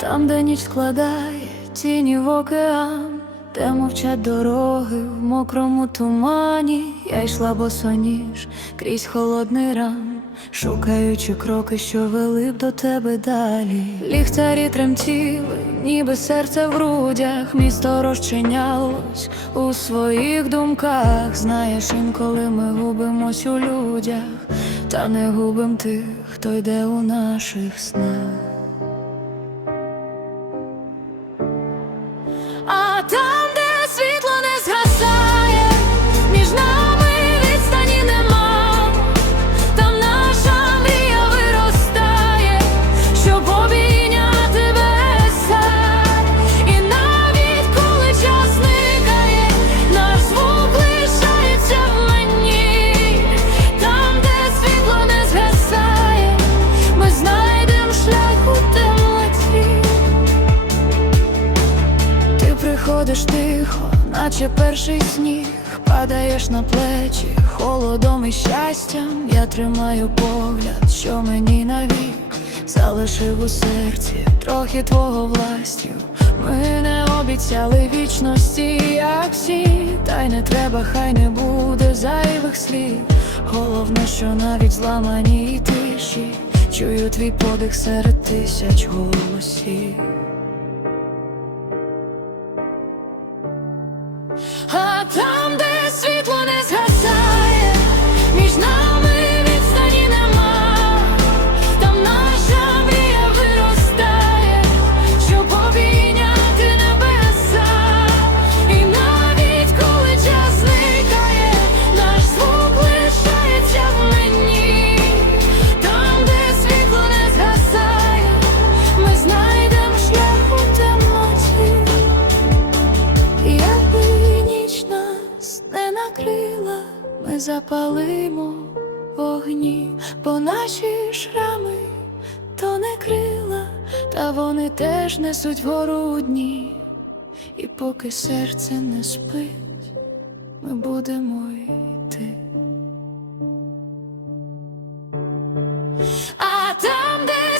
Там, де ніч складає тіні в океан, де мовчать дороги в мокрому тумані, я йшла босоніж крізь холодний ран, шукаючи кроки, що вели б до тебе далі. Ліхтарі тремтіли, ніби серце в грудях, місто розчинялось у своїх думках. Знаєш, інколи ми губимось у людях, та не губим тих, хто йде у наших снах. А Ти приходиш тихо, наче перший сніг, падаєш на плечі, холодом і щастям. Я тримаю погляд, що мені навік залишив у серці трохи твого властів. Ми не обіцяли вічності, як всі, та й не треба, хай не буде зайвих слів. Головне, що навіть зламаній тиші чую твій подих серед тисяч голосів. А запалимо вогні, бо наші шрами то не крила, та вони теж несуть вгору. І поки серце не спить, ми будемо йти. А там, де